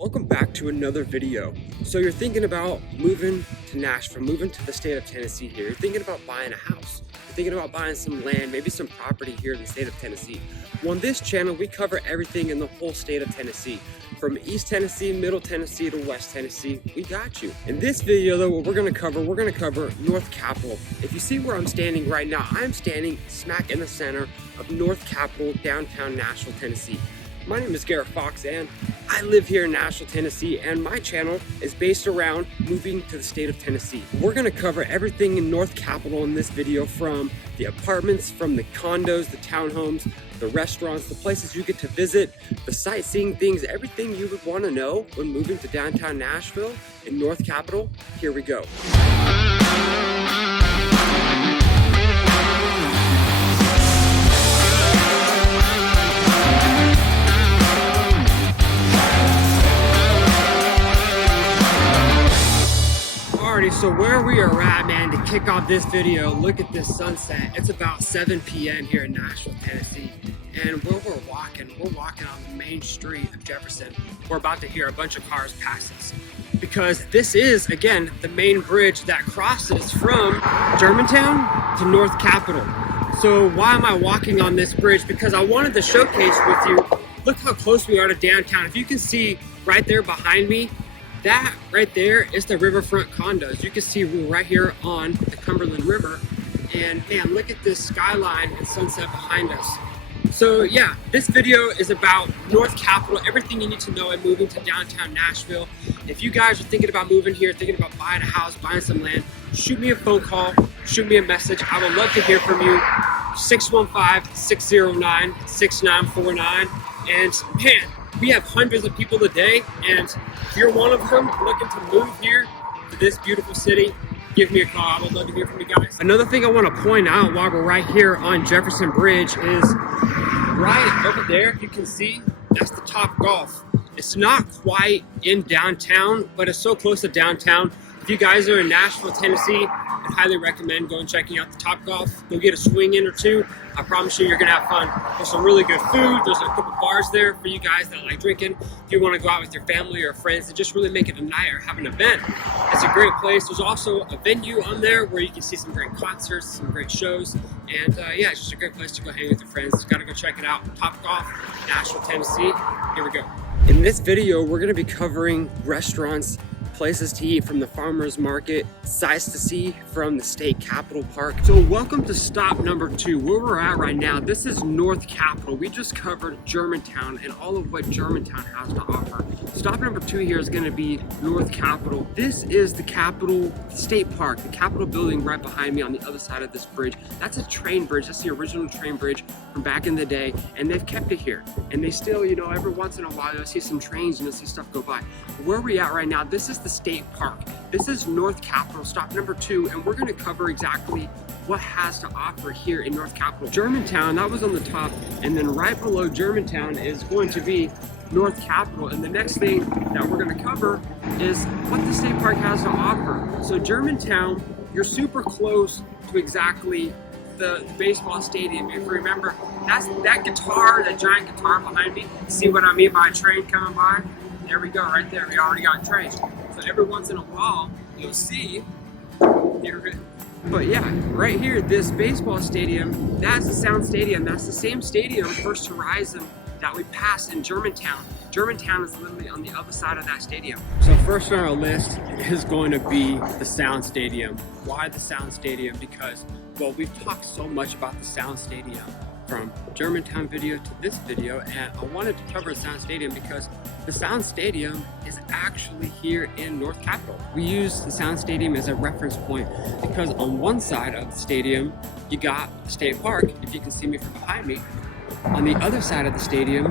Welcome back to another video. So you're thinking about moving to Nashville, moving to the state of Tennessee here. You're thinking about buying a house. You're thinking about buying some land, maybe some property here in the state of Tennessee. Well, on this channel, we cover everything in the whole state of Tennessee. From East Tennessee, Middle Tennessee to West Tennessee, we got you. In this video though, what we're gonna cover North Capitol. If you see where I'm standing right now, I'm standing smack in the center of North Capitol, downtown Nashville, Tennessee. My name is Garrett Fox and I live here in Nashville, Tennessee, and my channel is based around moving to the state of Tennessee. We're gonna cover everything in North Capitol in this video, from the apartments, from the condos, the townhomes, the restaurants, the places you get to visit, the sightseeing things, everything you would wanna know when moving to downtown Nashville in North Capitol. Here we go. So where we are at, man, to kick off this video, look at this sunset. It's about 7 p.m. here in Nashville, Tennessee. And where we're walking on the main street of Jefferson. We're about to hear a bunch of cars pass us, because this is, again, the main bridge that crosses from Germantown to North Capitol. So why am I walking on this bridge? Because I wanted to showcase with you, look how close we are to downtown. If you can see right there behind me, that right there is the Riverfront Condos. You can see we're right here on the Cumberland River, and man, look at this skyline and sunset behind us. So yeah, this video is about North Capitol, everything you need to know in moving to downtown Nashville. If you guys are thinking about moving here, thinking about buying a house, buying some land, shoot me a phone call, shoot me a message. I would love to hear from you. 615-609-6949. And man, we have hundreds of people a day, and if you're one of them looking to move here to this beautiful city, give me a call. I would love to hear from you guys. Another thing I want to point out while we're right here on Jefferson Bridge is right over there, you can see, that's the Top Golf. It's not quite in downtown, but it's so close to downtown. If you guys are in Nashville, Tennessee, I highly recommend going checking out the Top Golf. Go get a swing in or two. I promise you, you're gonna have fun. There's some really good food. There's a couple bars there for you guys that like drinking. If you wanna go out with your family or friends and just really make it a night or have an event, it's a great place. There's also a venue on there where you can see some great concerts, some great shows. And yeah, it's just a great place to go hang with your friends. You gotta go check it out. Top Golf, Nashville, Tennessee. Here we go. In this video, we're gonna be covering restaurants, places to eat from the farmers market, sights to see from the state capitol park. So welcome to stop number 2. Where we're at right now, this is North Capitol. We just covered Germantown and all of what Germantown has to offer. Stop number 2 here is going to be North Capitol. This is the Capitol State Park, the Capitol building right behind me on the other side of this bridge. That's a train bridge. That's the original train bridge from back in the day, and they've kept it here. And they still, you know, every once in a while you'll see some trains and you'll see stuff go by. Where we at right now, this is the state park. This is North Capitol, stop number 2, and we're going to cover exactly what has to offer here in North Capitol. Germantown, that was on the top, and then right below Germantown is going to be North Capitol, and the next thing that we're going to cover is what the state park has to offer. So Germantown, you're super close to exactly the baseball stadium. If you remember, that's that guitar, that giant guitar behind me. See what I mean by a train coming by? There we go, right there. We already got trains. So every once in a while, you'll see, but yeah, right here, this baseball stadium, that's the Sound Stadium. That's the same stadium, First Horizon, that we passed in Germantown. Germantown is literally on the other side of that stadium. So first on our list is going to be the Sound Stadium. Why the Sound Stadium? Because, well, we've talked so much about the Sound Stadium from Germantown video to this video, and I wanted to cover the Sound Stadium because the Sound Stadium is actually here in North Capitol. We use the Sound Stadium as a reference point because on one side of the stadium, you got State Park, if you can see me from behind me. On the other side of the stadium,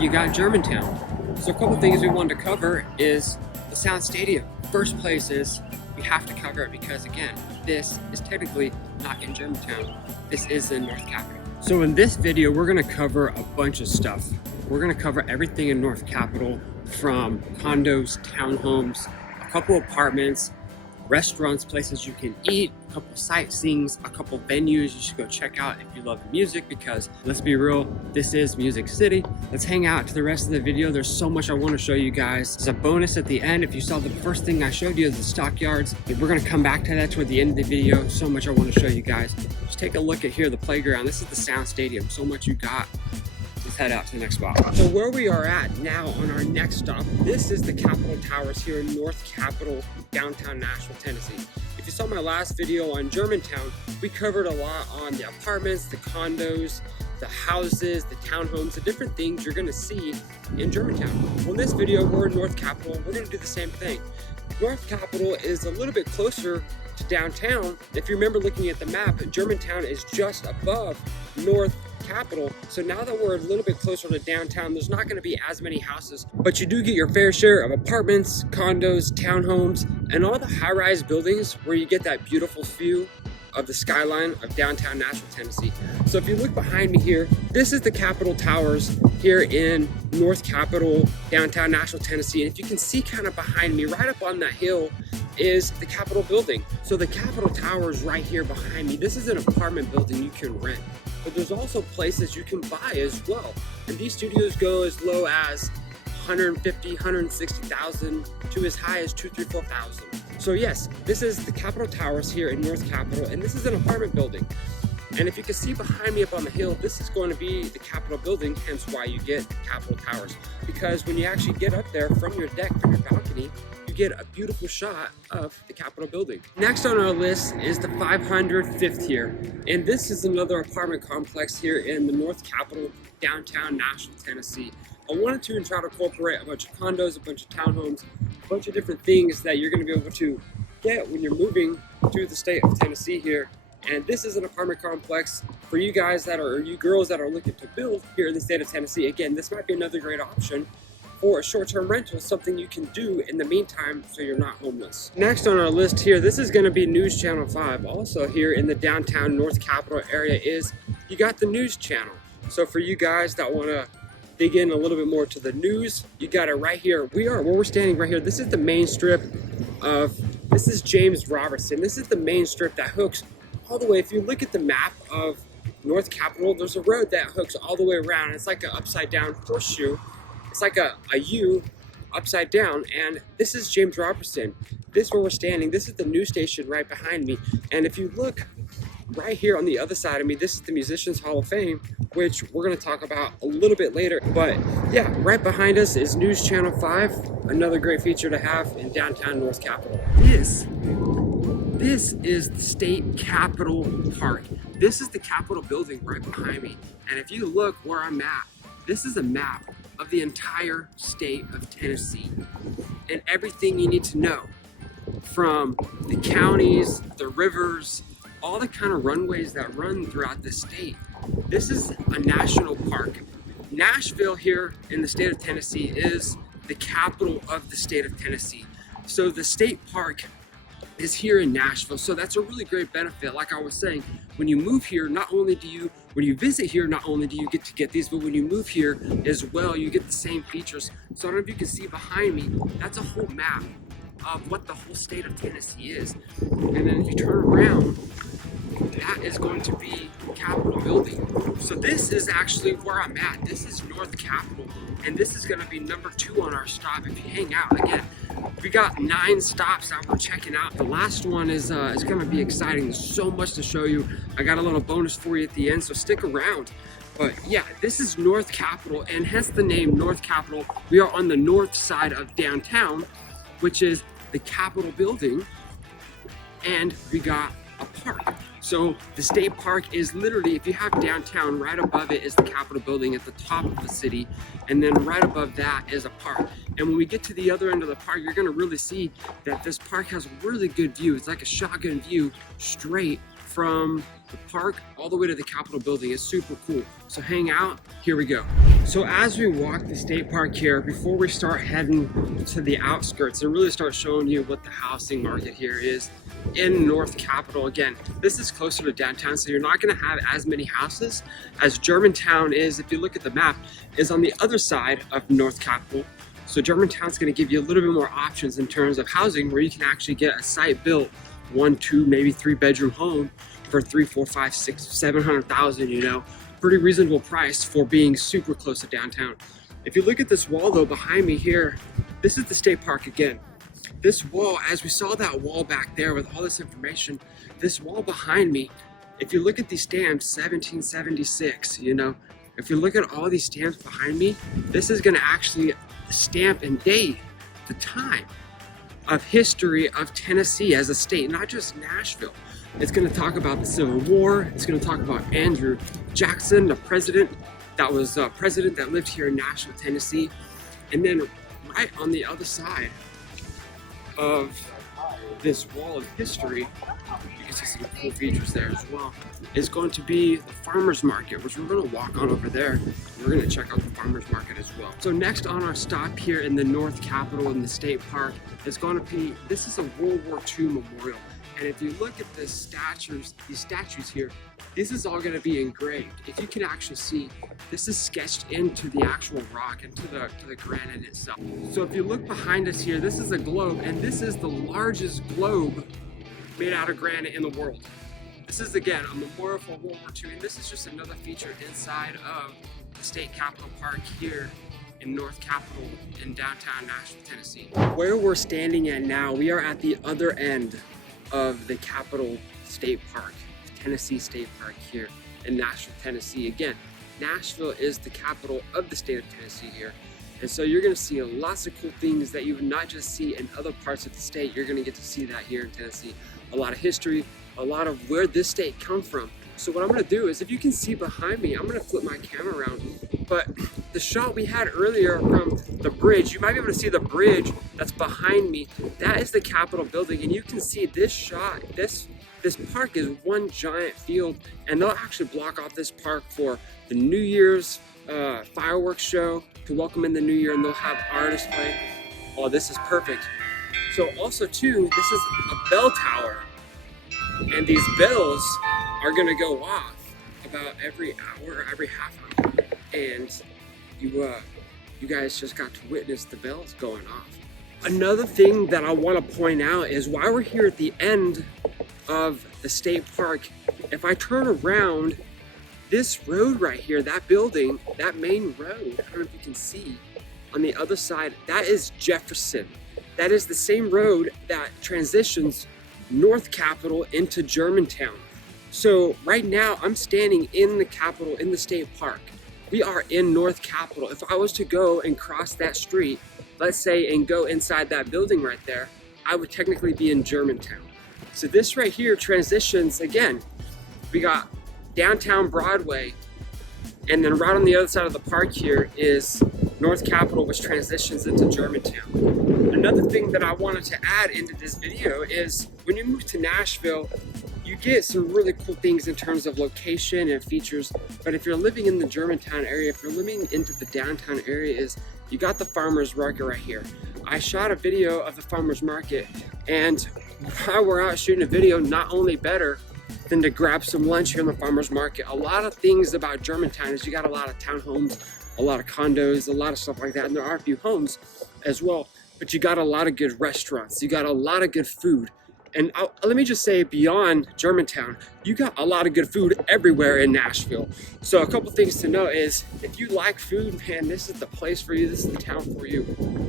you got Germantown. So a couple things we wanted to cover is the Sound Stadium. First place is we have to cover it because, again, this is technically not in Germantown. This is in North Capitol. So in this video, we're gonna cover a bunch of stuff. We're gonna cover everything in North Capitol, from condos, townhomes, a couple apartments, restaurants, places you can eat, a couple sightseeings, a couple venues you should go check out if you love music, because let's be real, this is Music City. Let's hang out to the rest of the video. There's so much I want to show you guys. As a bonus at the end, if you saw the first thing I showed you is the stockyards, we're going to come back to that toward the end of the video. So much I want to show you guys. Just take a look at here, the playground. This is the Sound Stadium. So much you got. Let's head out to the next spot. So where we are at now on our next stop, this is the Capitol Towers here in North Capitol, downtown Nashville, Tennessee. If you saw my last video on Germantown, we covered a lot on the apartments, the condos, the houses, the townhomes, the different things you're gonna see in Germantown. Well, in this video, we're in North Capitol. We're gonna do the same thing. North Capitol is a little bit closer to downtown. If you remember looking at the map, Germantown is just above North Capitol. So now that we're a little bit closer to downtown, there's not going to be as many houses, but you do get your fair share of apartments, condos, townhomes, and all the high-rise buildings where you get that beautiful view of the skyline of downtown Nashville, Tennessee. So if you look behind me here, this is the Capitol Towers here in North Capitol, downtown Nashville, Tennessee. And if you can see kind of behind me, right up on that hill, is the Capitol building. So the Capitol Towers right here behind me, this is an apartment building you can rent. But there's also places you can buy as well. And these studios go as low as 150, 160,000 to as high as 2,000, 3,000, 4,000. So yes, this is the Capitol Towers here in North Capitol, and this is an apartment building. And if you can see behind me up on the hill, this is going to be the Capitol building, hence why you get Capitol Towers. Because when you actually get up there from your deck, from your balcony, you get a beautiful shot of the Capitol building. Next on our list is the 505th here. And this is another apartment complex here in the North Capitol, downtown Nashville, Tennessee. I wanted to try to incorporate a bunch of condos, a bunch of townhomes, a bunch of different things that you're going to be able to get when you're moving to the state of Tennessee here. And this is an apartment complex for you guys that are, or you girls that are looking to build here in the state of Tennessee. Again, this might be another great option for a short-term rental, something you can do in the meantime so you're not homeless. Next on our list here, this is going to be News Channel 5. Also here in the downtown North Capitol area is, you got the news channel. So for you guys that want to dig in a little bit more to the news, you got it right here. Where we're standing right here, this is the main strip of, this is James Robertson. This is the main strip that hooks all the way. If you look at the map of North Capitol, there's a road that hooks all the way around. It's like an upside down horseshoe. It's like a U upside down, and this is James Robertson. This is where we're standing. This is the news station right behind me. And if you look right here on the other side of me, this is the Musicians Hall of Fame, which we're going to talk about a little bit later. But yeah, right behind us is News Channel 5, another great feature to have in downtown North Capitol. This is the State Capitol Park. This is the Capitol building right behind me. And if you look where I'm at, this is a map of the entire state of Tennessee and everything you need to know, from the counties, the rivers, all the kind of runways that run throughout the state. This is a national park. Nashville here in the state of Tennessee is the capital of the state of Tennessee. So the state park is here in Nashville. So that's a really great benefit. Like I was saying, when you move here, not only do you, when you visit here, not only do you get to get these, but when you move here as well, you get the same features. So I don't know if you can see behind me, that's a whole map of what the whole state of Tennessee is. And then if you turn around, that is going to be Capitol building. So this is actually where I'm at. This is North Capitol, and this is going to be number 2 on our stop. If you hang out, again, we got 9 stops that we're checking out. The last one is going to be exciting. There's so much to show you. I got a little bonus for you at the end, so stick around. But yeah, this is North Capitol, and hence the name North Capitol. We are on the north side of downtown, which is the Capitol building, and we got a park. So the state park is literally, if you have downtown, right above it is the Capitol building at the top of the city, and then right above that is a park. And when we get to the other end of the park, you're gonna really see that this park has a really good view. It's like a shotgun view straight from the park all the way to the Capitol building. It's super cool. So hang out, here we go. So as we walk the state park here, before we start heading to the outskirts and really start showing you what the housing market here is in North Capitol. Again, this is closer to downtown, so you're not gonna have as many houses as Germantown is. If you look at the map, is on the other side of North Capitol. So Germantown's going to give you a little bit more options in terms of housing, where you can actually get a site built, 1, 2, maybe 3-bedroom home for 3, 4, 5, 6, 700,000. You know, pretty reasonable price for being super close to downtown. If you look at this wall though behind me here, this is the state park again. This wall, as we saw that wall back there with all this information, this wall behind me, if you look at these stamps, 1776, you know, if you look at all these stamps behind me, this is going to actually stamp and date the time of history of Tennessee as a state, not just Nashville. It's going to talk about the Civil War. It's going to talk about Andrew Jackson, the president that was president that lived here in Nashville, Tennessee. And then right on the other side of this wall of history, you can see some cool features there as well, is going to be the farmers market, which we're going to walk on over there. We're going to check out the farmers market as well. So next on our stop here in the North Capitol in the state park is going to be, this is a World War II memorial. And if you look at the statues, these statues here, this is all going to be engraved. If you can actually see, this is sketched into the actual rock, into the granite itself. So if you look behind us here, this is a globe, and this is the largest globe made out of granite in the world. This is, again, a memorial for World War II, and this is just another feature inside of the State Capitol Park here in North Capitol in downtown Nashville, Tennessee. Where we're standing at now, we are at the other end of the Capitol State Park, Tennessee State Park here in Nashville, Tennessee. Again, Nashville is the capital of the state of Tennessee here. And so you're gonna see lots of cool things that you would not just see in other parts of the state. You're gonna get to see that here in Tennessee. A lot of history, a lot of where this state come from. So what I'm gonna do is, if you can see behind me, I'm gonna flip my camera around, but the shot we had earlier from the bridge, you might be able to see the bridge that's behind me. That is the Capitol building, and you can see this shot, this park is one giant field, and they'll actually block off this park for the New Year's fireworks show to welcome in the new year, and they'll have artists play. Oh, this is perfect. So also too, this is a bell tower, and these bells are gonna go off about every hour, every half hour, and you guys just got to witness the bells going off. Another thing that I want to point out is, while we're here at the end of the state park, if I turn around, this road right here, that building, that main road, I don't know if you can see on the other side, that is Jefferson. That is the same road that transitions North Capitol into Germantown. So right now I'm standing in the Capitol, in the state park. We are in North Capitol. If I was to go and cross that street, let's say, and go inside that building right there, I would technically be in Germantown. So this right here transitions, again, we got downtown Broadway, and then right on the other side of the park here is North Capitol, which transitions into Germantown. Another thing that I wanted to add into this video is, when you move to Nashville, you get some really cool things in terms of location and features, but if you're living in the Germantown area, if you're living into the downtown area, is you got the farmers market right here. I shot a video of the farmers market, and while we're out shooting a video, not only better than to grab some lunch here in the farmers market. A lot of things about Germantown is you got a lot of townhomes, a lot of condos, a lot of stuff like that, and there are a few homes as well, but you got a lot of good restaurants, you got a lot of good food. And let me just say, beyond Germantown, you got a lot of good food everywhere in Nashville. So a couple things to know is, if you like food, man, this is the place for you. This is the town for you.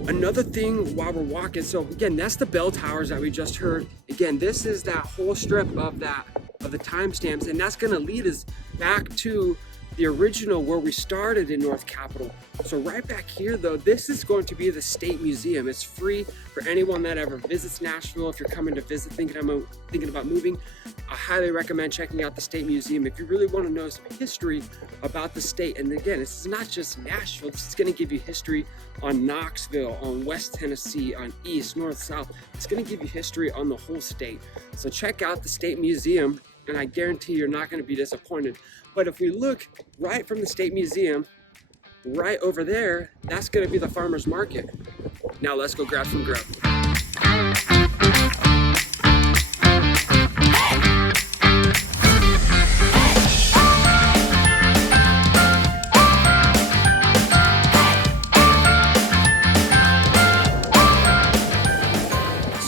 Another thing while we're walking, so again, that's the bell towers that we just heard. Again, this is that whole strip of the timestamps, and that's gonna lead us back to the original where we started in North Capitol. So right back here though, this is going to be the State Museum. It's free for anyone that ever visits Nashville. If you're coming to visit, thinking about moving, I highly recommend checking out the State Museum if you really want to know some history about the state. And again, this is not just Nashville, this is going to give you history on Knoxville, on West Tennessee, on East, North, South. It's going to give you history on the whole state. So check out the State Museum, and I guarantee you're not going to be disappointed. But if we look right from the State Museum, right over there, that's going to be the farmers market. Now let's go grab some grub.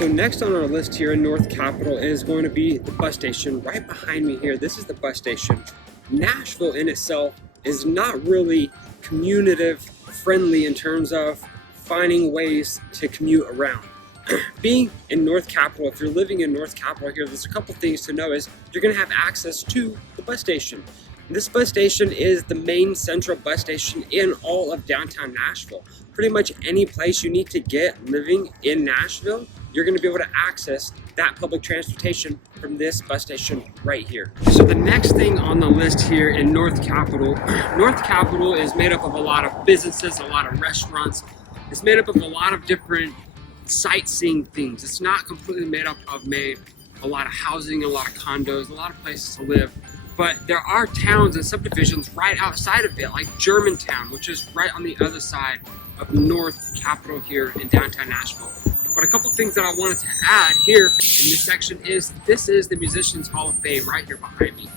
So next on our list here in North Capitol is going to be the bus station right behind me here. This is the bus station. Nashville in itself is not really communitive friendly in terms of finding ways to commute around. Being in North Capitol, if you're living in North Capitol here, there's a couple things to know is you're going to have access to the bus station. This bus station is the main central bus station in all of downtown Nashville. Pretty much any place you need to get living in Nashville, you're going to be able to access that public transportation from this bus station right here. So the next thing on the list here in North Capitol is made up of a lot of businesses, a lot of restaurants. It's made up of a lot of different sightseeing things. It's not completely made up of a lot of housing, a lot of condos, a lot of places to live. But there are towns and subdivisions right outside of it, like Germantown, which is right on the other side of North Capitol here in downtown Nashville. But a couple things that I wanted to add here in this section is this is the Musicians Hall of Fame right here behind me.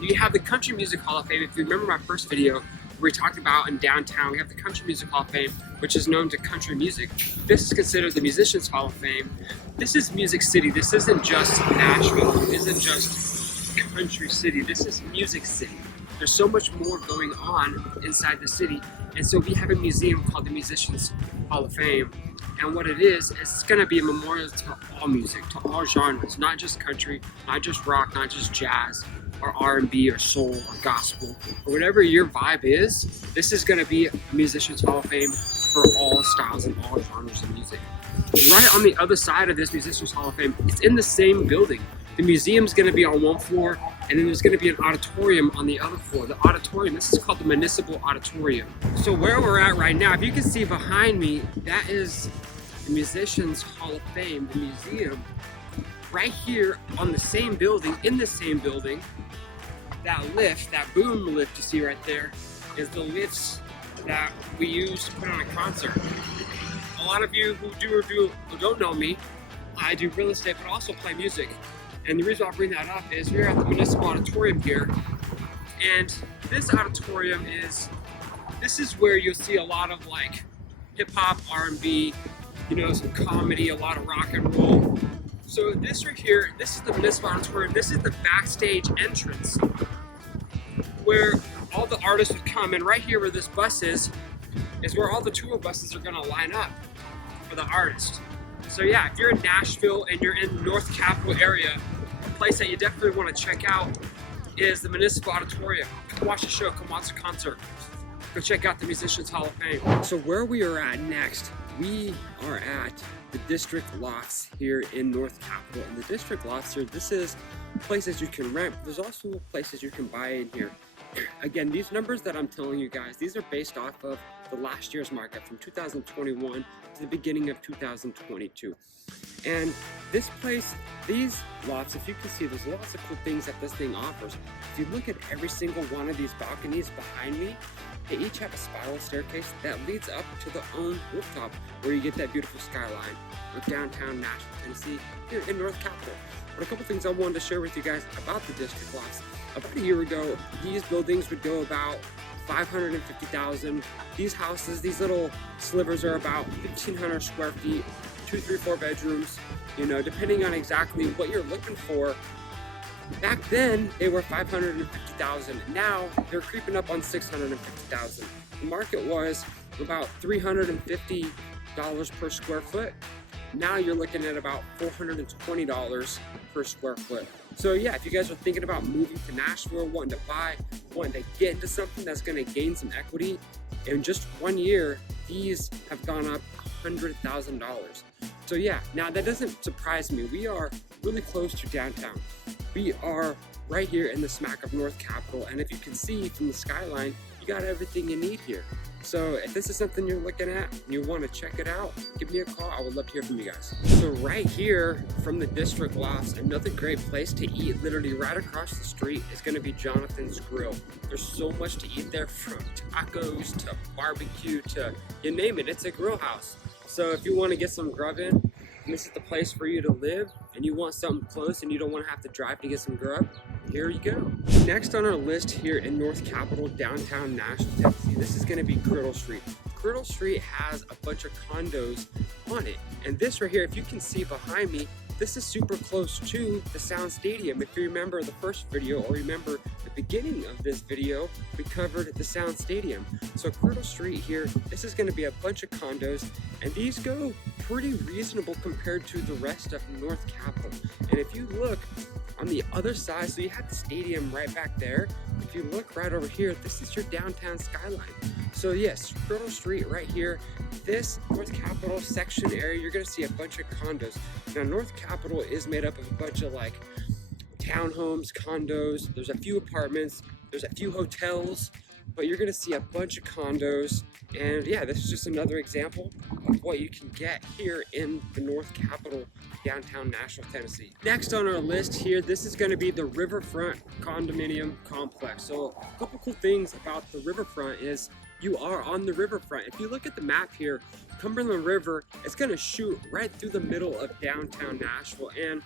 You have the Country Music Hall of Fame. If you remember my first video where we talked about in downtown, we have the Country Music Hall of Fame, which is known to country music. This is considered the Musicians Hall of Fame. This is Music City. This isn't just Nashville. It isn't just Country City. This is Music City. There's so much more going on inside the city. And so we have a museum called the Musicians Hall of Fame. And what it is it's going to be a memorial to all music, to all genres, not just country, not just rock, not just jazz, or R&B, or soul, or gospel, or whatever your vibe is. This is going to be a Musicians Hall of Fame for all styles and all genres of music. Right on the other side of this Musicians Hall of Fame, it's in the same building. The museum's going to be on one floor, and then there's going to be an auditorium on the other floor. The auditorium, this is called the Municipal Auditorium. So where we're at right now, if you can see behind me, that is the Musicians Hall of Fame, the museum. Right here on the same building, in the same building, that lift, that boom lift you see right there, is the lifts that we use to put on a concert. A lot of you who don't know me, I do real estate, but also play music. And the reason I'll bring that up is we're at the Municipal Auditorium here, and this auditorium this is where you'll see a lot of like hip hop, R&B, some comedy, a lot of rock and roll. So this right here, this is the Municipal Auditorium. This is the backstage entrance where all the artists would come, and right here where this bus is where all the tour buses are gonna line up for the artist. So yeah, if you're in Nashville and you're in North Capitol area, a place that you definitely want to check out is the Municipal Auditorium. Come watch the show, come watch the concert. Go check out the Musicians Hall of Fame. So where we are at next, we are at the District Lofts here in North Capitol. And the District Lofts here, this is places you can rent. There's also places you can buy in here. Again, these numbers that I'm telling you guys, these are based off of the last year's market from 2021 to the beginning of 2022. And this place, these lofts, if you can see, there's lots of cool things that this thing offers. If you look at every single one of these balconies behind me, they each have a spiral staircase that leads up to their own rooftop where you get that beautiful skyline of downtown Nashville, Tennessee, here in North Capitol. But a couple things I wanted to share with you guys about the District Lofts. About a year ago, these buildings would go about $550,000. These houses, these little slivers are about 1,500 square feet, 2, 3, 4 bedrooms, depending on exactly what you're looking for. Back then, they were $550,000. Now, they're creeping up on $650,000. The market was about $350 per square foot. Now you're looking at about $420 per square foot. So yeah, if you guys are thinking about moving to Nashville, wanting to get into something that's going to gain some equity, in just 1 year, these have gone up $100,000. So yeah, now that doesn't surprise me. We are really close to downtown. We are right here in the smack of North Capitol, and if you can see from the skyline, you got everything you need here. So if this is something you're looking at and you want to check it out, give me a call. I would love to hear from you guys. So right here from the District Lofts, another great place to eat, literally right across the street, is going to be Jonathan's Grill. There's so much to eat there, from tacos to barbecue to you name it. It's a grill house. So if you want to get some grub in, and this is the place for you to live, and you want something close and you don't want to have to drive to get some grub, here you go. Next on our list here in North Capitol, downtown Nashville, Tennessee, this is going to be Griddle Street. Griddle Street has a bunch of condos on it. And this right here, if you can see behind me, this is super close to the Sound Stadium. If you remember the first video or remember the beginning of this video, we covered the Sound Stadium. So Griddle Street here, this is going to be a bunch of condos, and these go pretty reasonable compared to the rest of North Capitol. And if you look on the other side, so you have the stadium right back there. If you look right over here, this is your downtown skyline. So yes, Griddle Street right here, this North Capitol section area, you're gonna see a bunch of condos. Now North Capitol is made up of a bunch of like townhomes, condos, there's a few apartments, there's a few hotels, but you're gonna see a bunch of condos. And yeah, this is just another example of what you can get here in the North Capitol, downtown Nashville, Tennessee. Next on our list here, this is gonna be the Riverfront Condominium Complex. So a couple cool things about the Riverfront is you are on the riverfront. If you look at the map here, Cumberland River, it's gonna shoot right through the middle of downtown Nashville. And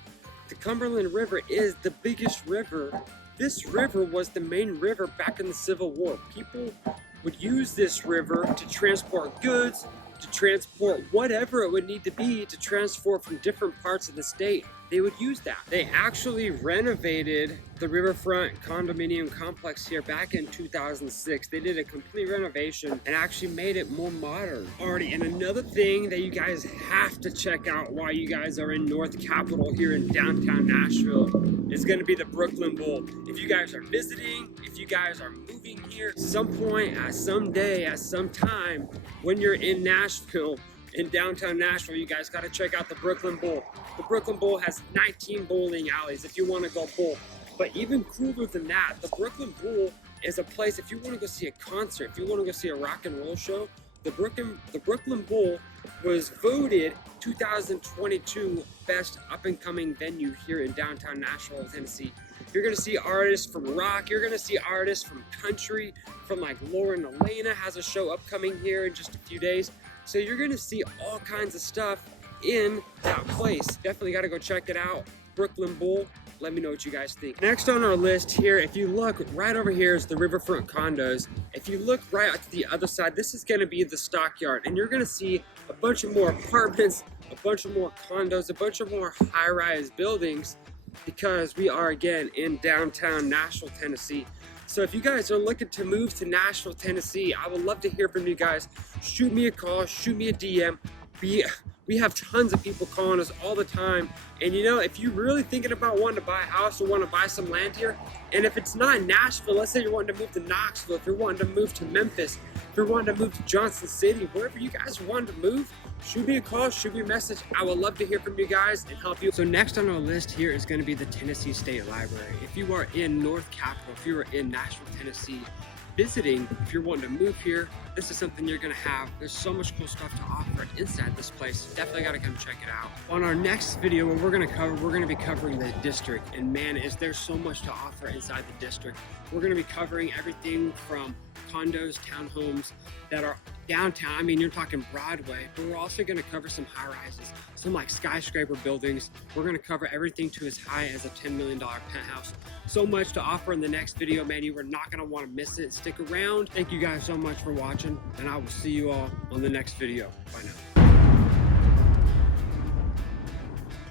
the Cumberland River is the biggest river. This river was the main river back in the Civil War. People would use this river to transport goods, to transport whatever it would need to be to transport from different parts of the state. They would use that. They actually renovated the Riverfront Condominium Complex here back in 2006. They did a complete renovation and actually made it more modern. Alrighty, and another thing that you guys have to check out while you guys are in North Capitol here in downtown Nashville is gonna be the Brooklyn Bowl. If you guys are visiting, if you guys are moving here, at some point, at some day, at some time, when you're in Nashville, in downtown Nashville, you guys got to check out the Brooklyn Bowl. The Brooklyn Bowl has 19 bowling alleys if you want to go bowl. But even cooler than that, the Brooklyn Bowl is a place if you want to go see a concert, if you want to go see a rock and roll show. The Brooklyn Bowl was voted 2022 best up and coming venue here in downtown Nashville, Tennessee. You're gonna see artists from rock, you're gonna see artists from country, from like Lauren Elena has a show upcoming here in just a few days. So you're gonna see all kinds of stuff in that place. Definitely gotta go check it out. Brooklyn Bowl, let me know what you guys think. Next on our list here, if you look right over here is the Riverfront Condos. If you look right to the other side, this is gonna be the stockyard, and you're gonna see a bunch of more apartments, a bunch of more condos, a bunch of more high-rise buildings, because we are again in downtown Nashville, Tennessee. So if you guys are looking to move to Nashville, Tennessee, I would love to hear from you guys. Shoot me a call, shoot me a DM. We have tons of people calling us all the time. And you know, if you're really thinking about wanting to buy a house or want to buy some land here, and if it's not in Nashville, let's say you're wanting to move to Knoxville, if you're wanting to move to Memphis, if you're wanting to move to Johnson City, wherever you guys are wanting to move, shoot me a call, shoot me a message. I would love to hear from you guys and help you. So next on our list here is going to be the Tennessee State Library. If you are in North Capitol, if you are in Nashville, Tennessee, visiting, if you're wanting to move here, this is something you're gonna have. There's so much cool stuff to offer inside this place. Definitely gotta come check it out. On our next video, what we're gonna be covering the district, and man, is there so much to offer inside the district. We're gonna be covering everything from condos, townhomes that are downtown. I mean, you're talking Broadway, but we're also gonna cover some high rises, some like skyscraper buildings. We're gonna cover everything to as high as a $10 million penthouse. So much to offer in the next video, man. You are not gonna wanna miss it. Stick around. Thank you guys so much for watching, and I will see you all on the next video. Bye now.